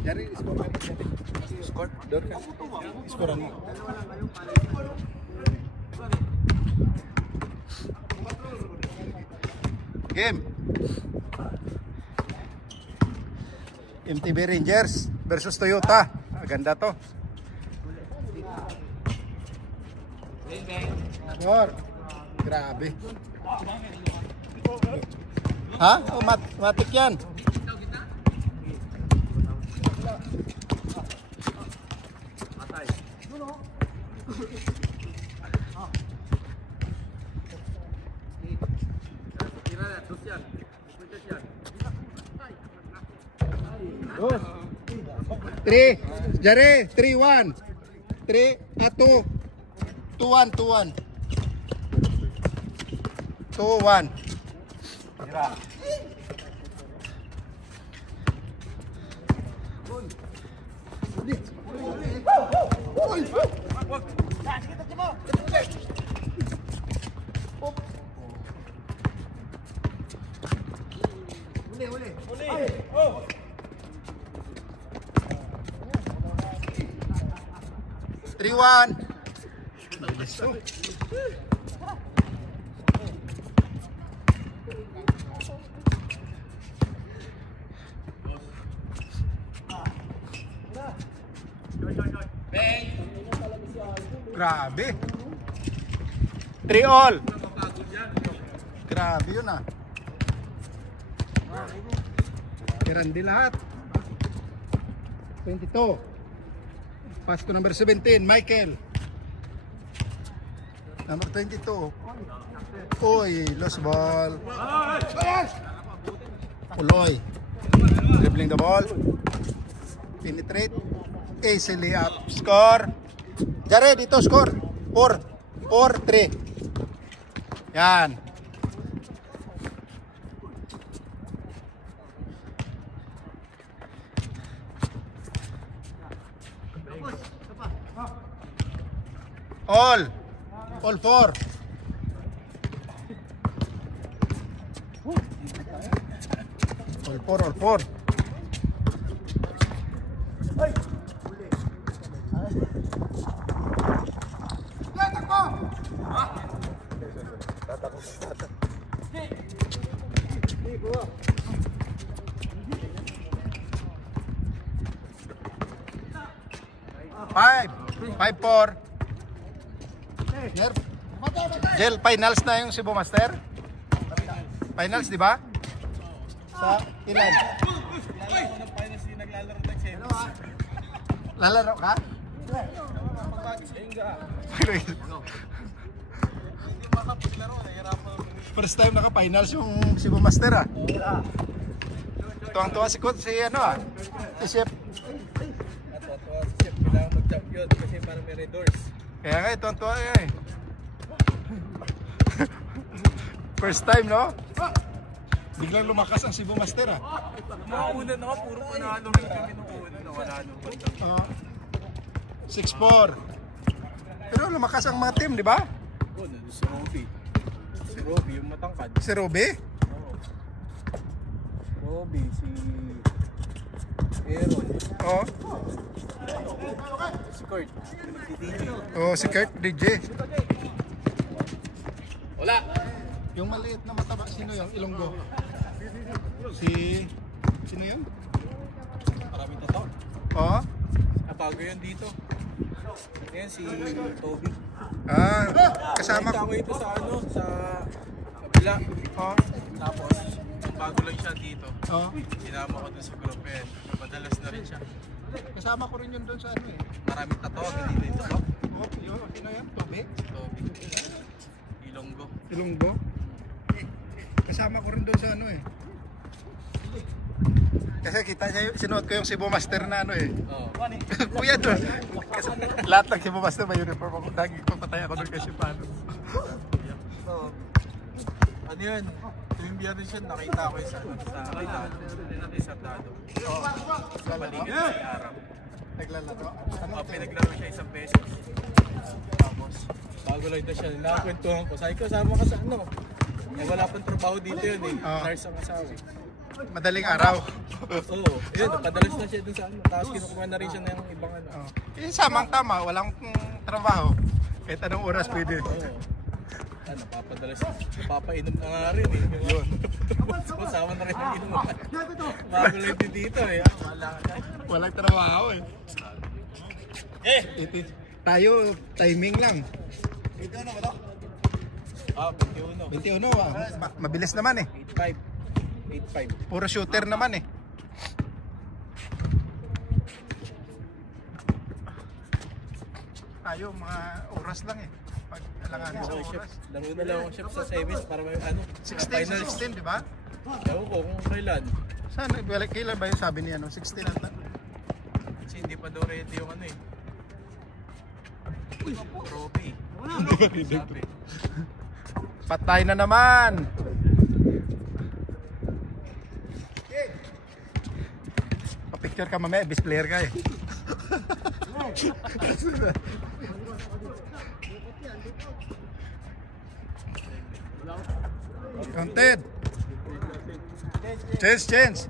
Dari skor dor kan skoran mo. Game MTB Rangers versus Toyota. Ganda to. Grabe. Ha? Oh, matik yan. Three, Jare, 3-1. 3, 2, 2-1, 2-1. 2-1. Triwan. Grabe. 3-all. Grabe yun ah. Kirandi lahat. 22. Pass to number 17, Michael. Number 22. Uy, lost ball. Uloy. Dribbling the ball. Penetrate. Easily up. Score. Jare, dito score. 4-3. Yan. All 4. All 4. Five, 5-4. Jel, finals na yung Cebu Master? Finals, di ba? Sa ilan? Lalaro ka? First time naka-finals yung Cebu Master ah. Tuwang-tuwa si Coach, si ano ah. Si Chef. Tuwang-tuwa si Chef, kailangan mag-champion kasi parang may red doors. Kaya nga, tuwang-tuwa eh. First time, no? Biglang lumakas ang Cebu Master ah. Nakauna na ako, puro panalo rin kami nung una na wala nung 6-4. Pero lumakas ang mga team, di ba? Oo, nandun si Roby. Si Roby, yung matangkad. Si Roby? Oo. Si Roby, si Aaron. Oo. Si Kurt. Si DJ. Oo, si Kurt DJ. Wala! Yung maliit na mataba, sino yung Ilonggo? Sino yun? Maraming tataw. Oo. Apago yun dito. Yan si Toby. Ah, kasama Nakita ko ito sa ano, sa kabila. Oo. Tapos, bago lang siya dito. Oo. Sinama ko dun sa group yan. Madalas na rin siya. Kasama ko rin yun doon sa ano eh. Maraming tataw, hindi dito. Oo, yun. Sino yan? Toby? Toby. Ilonggo. Ilonggo? Kasama ko rin doon sa ano eh. Kasi kita niya, sinuot ko yung Cebu Master na ano eh. Oo. Kuya doon. Kasi lahat ng Cebu Master may uniform ako. Lagi ko patay ako doon kasi paano. So, ano yun? Tuwing biyernes siya, nakita ko yung sa Rizal. Sa Dado. Sa paligid sa Arab. Naglalaro. Ano to? Pinaglaro siya 1 pesos. Tapos, bago lang daw siya, nakakwentuhan ko. Sabi ko, sama ka sa ano? Eh, wala pang trabaho dito yun eh. Nurse ang asawa. Madaling araw. Oo, yun, napadalas na siya dun sa ano. Tapos kinukuha na rin siya ng ibang ano. Samang tama, walang trabaho. Kahit anong oras pwede. Oo. Napapadalas, napapainom na nga rin eh. Yun. Kasama na rin yung inom. Bago lang din dito eh. Walang trabaho eh. Tayo, timing lang. 21. 21, mabilis naman eh. 8.5. Puro shooter naman eh. Tayo, mga oras lang eh. Pag alanganin sa oras. Laro na lang ako sa semis para may ano. 16, di ba? Ewan ko kung kailan. Saan? Kailan ba yung sabi niya? 16 ata? Kasi hindi pa daw ready yung ano eh. Trophy. Sabi. Patay na naman! Pa-picture ka mamaya, best player ka eh. Counted! Change!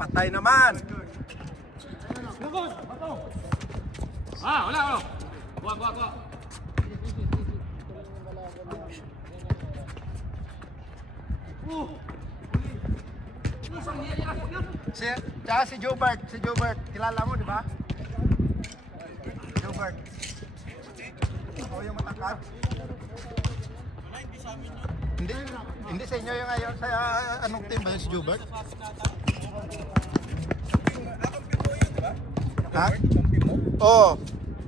Patay naman! Wala. Kuha. Si Jobert, kilala mo, di ba? Jobert. O yung matangkad. Hindi sa inyo yung ayaw. Sa anong team ba yung si Jobert? Ha? Kampi mo? Oo.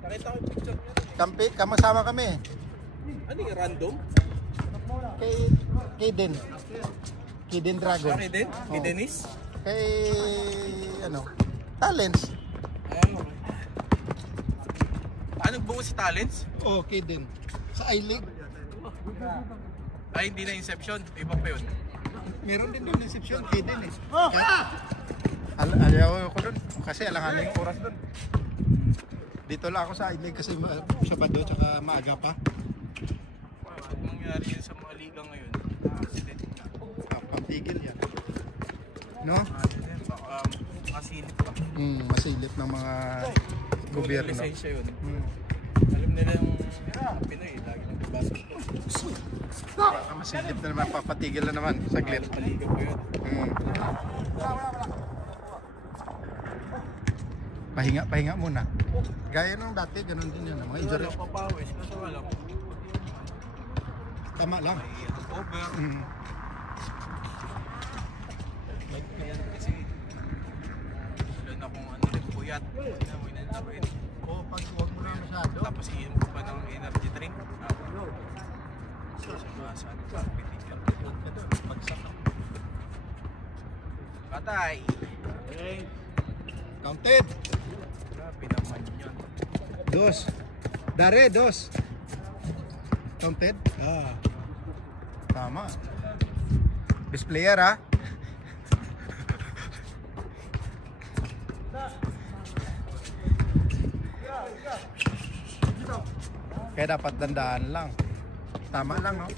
Nakita ko yung picture niya. Kamasama kami. Ano yung random? Kay Den Dragon. Kay Den? Kay Dennis? Kay Talents. Nagbuo si Talents? Oh, kay Den. Sa I-League. Ay, hindi na Inception. Iba pa yun. Meron din doon Inception, kay Den eh. Ayaw ko doon. Kasi alanganin yung oras doon. Dito lang ako sa I-League kasi Sabado tsaka maaga pa. Ano nangyari yun sa mga liga ngayon? Accident na. Pampigil yan. No? Baka masilip pa. Masilip ng mga gobyerno. Lisensya yun. Alam nila yung Pinoy, lagi nang basketball. Baka masilip na naman, papatigil na naman. Saglit. Paliga pa yun. Pahinga muna. Gaya nung dati, ganun din yun. Mga injury. Wala papawis, kasi wala mo. Tama lang. Over. Yan kasi. Wala na kung ano rin puyat. Inamoy na natin. Pag huwag mo na masyado. Tapos iinom ko pa ng energy drink. Saan ka? Bagsak. Patay! Counted. Grabe naman yun. Dos. Dare, dos. Counted? Tama. Best player ha. Kaya dapat dandaan lang. Tama lang, no?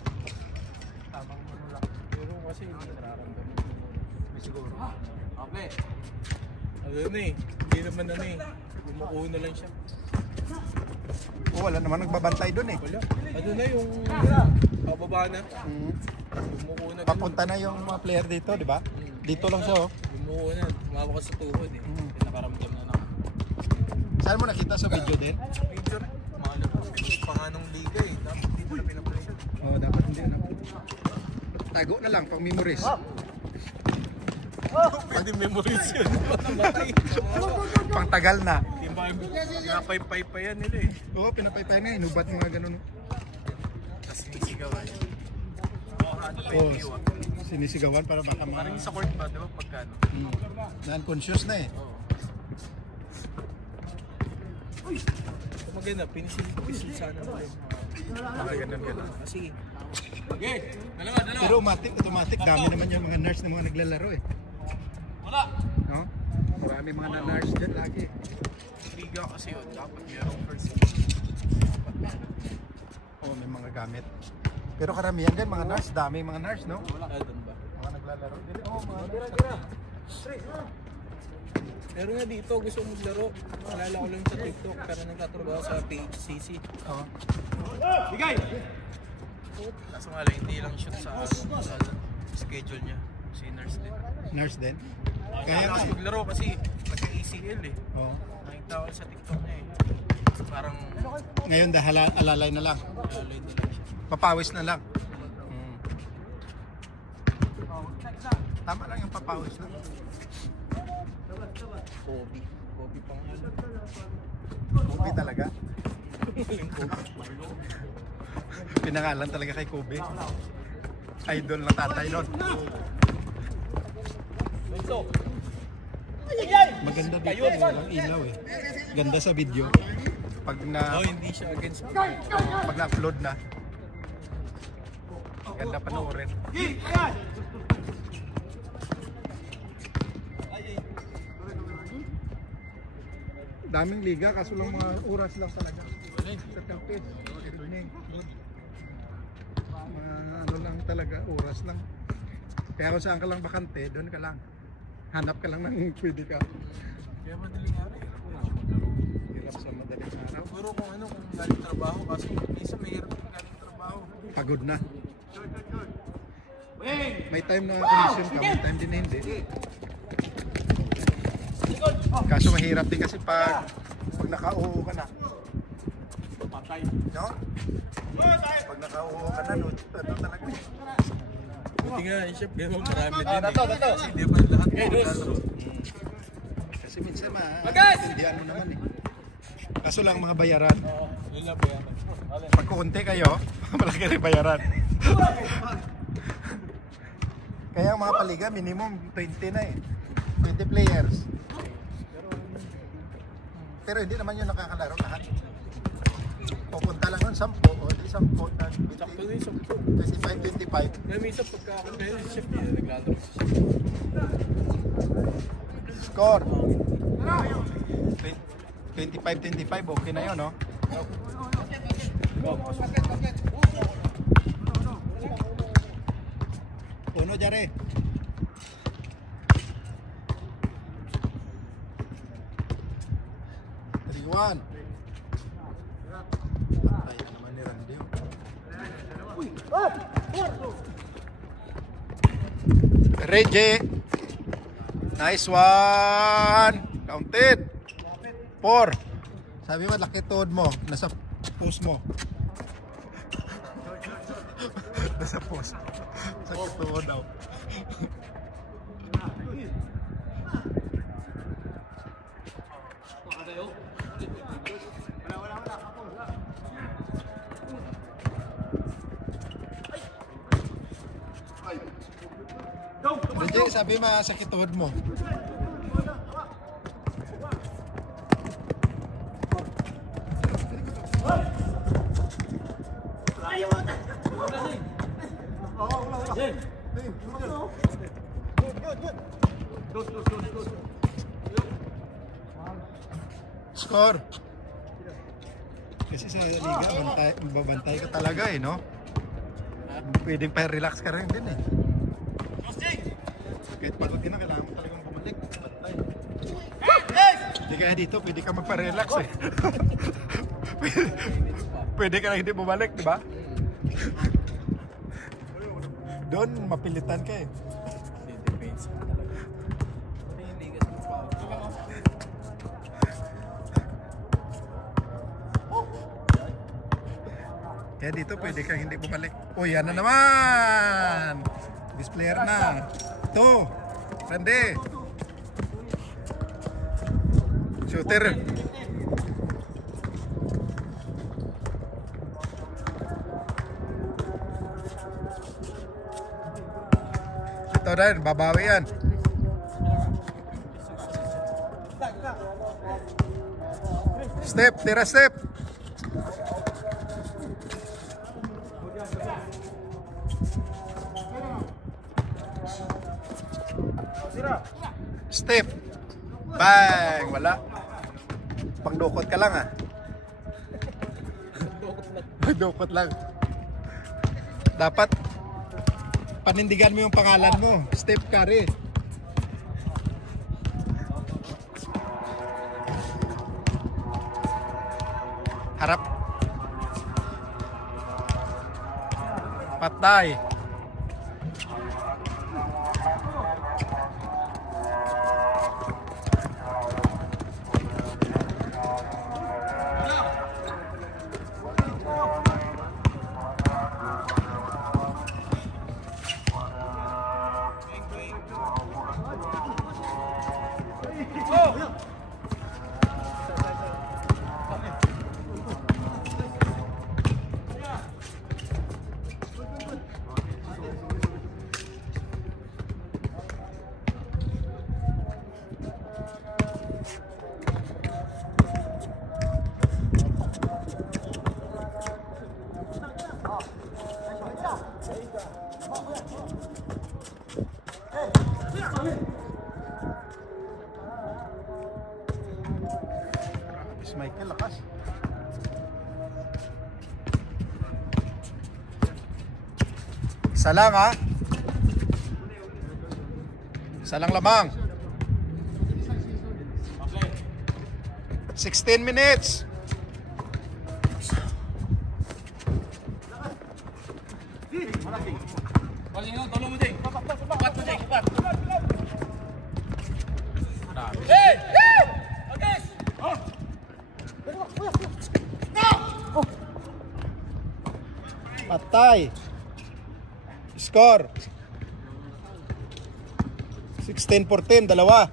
Tamang ano lang. Pero kasi hindi nararamdaman. Siguro. Okay. Ano eh, hindi naman ano eh. Bumukuho na lang siya. Wala naman nagbabantay doon eh. Wala. Ano na yung pababa na. Bumukuho na. Papunta na yung mga player dito, di ba? Dito lang siya, oh. Bumukuho na. Tumawa ka sa tuhod eh. Pinakaramdam na na. Saan mo nakita sa video din? Picture. Mahal ko. Panganong liga eh. Dapat hindi mo na pinapresyon. Oo, dapat hindi na. Tago na lang, pang memories. Pwede memories yun. Matay. Pang tagal na. Pinapay-pay pa yan nila eh. Oo, pinapaypay na, inubat mga ganun. Tapos sinisigawan. Oo, sinisigawan para baka mga... Parang sa court pa, di ba? Pagkano? Non-conscious na eh. Oo. Kung maganda, pinisil sana ulit. Ganun. Sige. Okay. Pero automatic, dami naman yung mga nurse na mga naglalaro eh. Wala. No? Marami mga na-nurse dyan lagi. Liga kasi yun. Dapat merong first. Oo, may mga gamit. Pero karamihan dyan, mga nurse, dami mga nurse, no? Wala. Doon ba? Mga naglalaro. Oo, mga Pero nga dito, gusto mo maglaro. Alala ko lang sa TikTok, pero nagtatrabaho sa PHCC. Oo. Bigay! Kaso nga lang, hindi lang shoot sa schedule niya. Si nurse din. Nurse din? Kaya kasi maglaro kasi nagka-ACL eh. Oo. Nakita ko sa TikTok niya eh. Parang Ngayon dahil alalay na lang. alloy na lang siya. Papawis na lang. Tama lang yung papawis na. Kobe. Kobe pang ano. Kobe talaga. Yung Kobe. Pinangalan talaga kay Kobe. Idol na tatay nun. Maganda dito, walang ilaw eh. Ganda sa video. Pag Hindi siya against pag na-upload na. Ganda panoorin. Daming liga kaso lang mga oras lang talaga. Sa campus, evening. Mga ano lang talaga, oras lang. Kaya kung saan ka lang bakante, doon ka lang. Hanap ka lang ng pwede ka. Kaya madaling araw eh. Hirap sa madaling araw. Pero kung ano, kung galing trabaho kasi minsan may hirap kung galing trabaho. Pagod na. May time na condition ka, may time din na hindi. Kaso mahirap din kasi pag naka-oo ka na. Patay. No? Pag naka-oo ka na, no, ano talaga. Buti nga, chef, gano'n marami din eh. Kasi di ba lahat maglalaro. Kasi minsan hindi ano naman eh. Kaso lang mga bayaran. Yun lang ba yan? Pag kukunti kayo, malaki rin bayaran. Kaya ang mga paliga, minimum 20 na eh. 20 players. Pero hindi naman yung nakakalaro lahat. Pupunta lang nun 10 o di 10 na Sakto din, sakto. 25, 25. Kaya minsan pagka kayo si chef, naglalaro si chef. Score. 25, okay na yun, no? Uno, Jare. One. Ay, naman ni Randy. Reggie. Nice one. Counted. 4. Sabi mo, laki tuhod mo. Nasa post mo. Nasa post. Sakit tuhod daw. Reggie, sabi mo, sakit tuhod mo. Score. Kasi sa liga, babantay ka talaga eh, no? Pwedeng pa-relax ka rin din eh. Kahit pagod ka na, kailangan mo talagang bumalik. Bantay. Hindi kaya dito, pwede ka magpa-relax eh. Pwede ka na hindi bumalik, di ba? Doon, mapilitan ka eh. Depends talaga. Hindi kasi mapawag. Kaya dito, pwede kang hindi bumalik. Oh, yan na naman! Displayer na. Ito, Randy. Shooter. Ito din, babawi yan. Step, tira step. Step. Bang, wala. Pangdukot ka lang ah. Dukot lang. Dapat panindigan mo yung pangalan mo. Step Curry. Harap. Patay. Michael, lakas. Isa lang ha. Isa lang lamang. 16 minutes. Patay. Score 16-14, dalawa.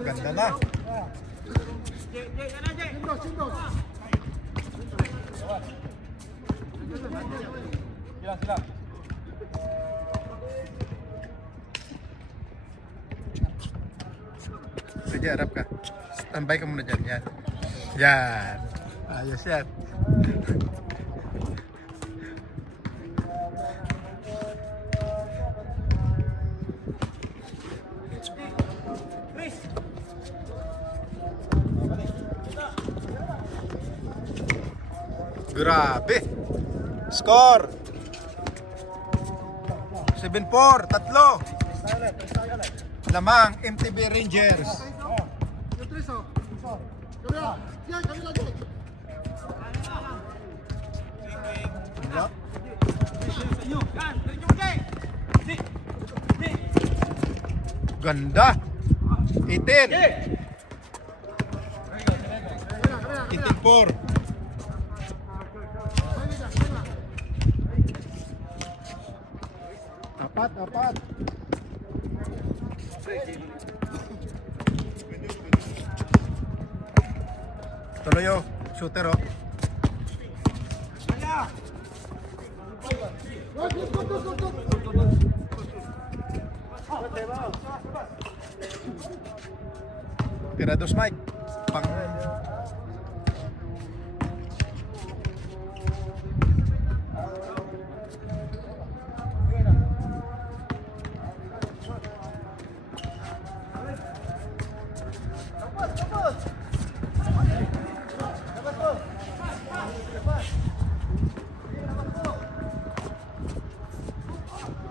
Ganda na. Sige, harap ka. Standby ka muna dyan. Yan. Yan. Ayos yan. Grabe. Score 7-4, tatlo. Lamang MTB Rangers. Ganda. 18. 18-4. Apat. Tuloy yo, shooter oh. Tira dos Mike. Pang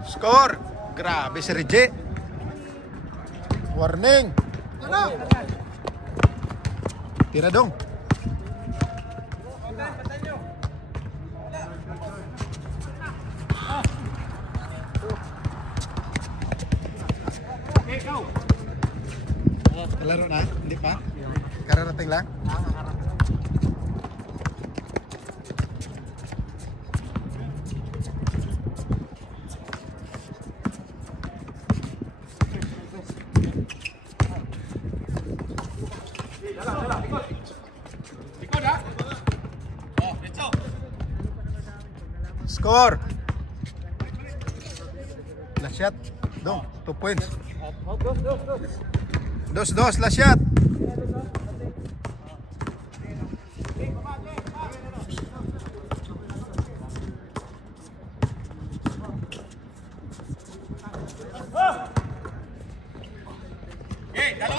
score. Grabe si Reggie. Warning. Tira dong. Kalaro na? Hindi pa? Kararating lang? Score. Last shot. Dong, 2 points. 2-2, last shot.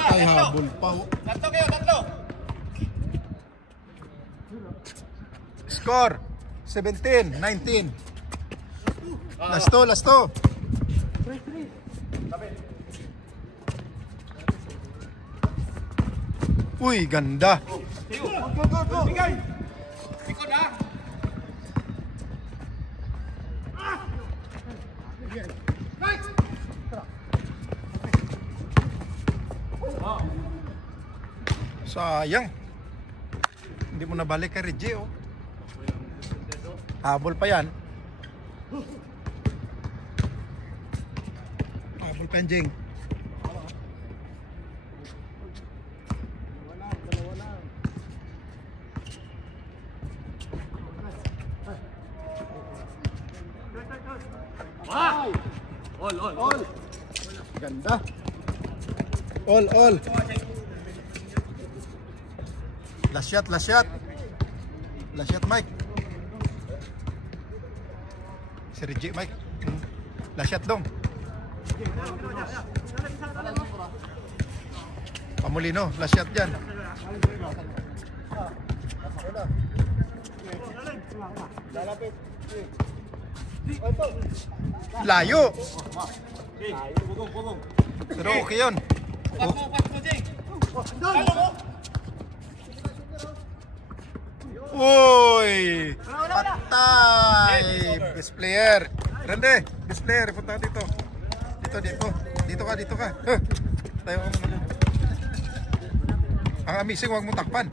Ay, habol pa. Tatlo kayo, tatlo. Score 17-19. Last to. Uy, ganda. Go. Ikot ha. Sayang. Hindi mo nabalik kay Reggie, oh. Habol pa yan. Habol pa yan, Jing. All. Ganda. All. Last shot. Last shot, Mike. Si Reggie, Mike. Last shot dong. Pamulino, last shot dyan. Layo. Pero okay yun. Uy! Patay! Best player. Rande, best player. Punta ka dito. Dito ka. Tayo ka muna. Ang amazing, huwag mo takpan.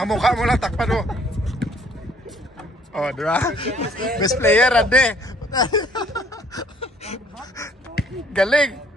Ang mukha mo lang takpan, oh. Oh, diba? Best player, Rande. Galing.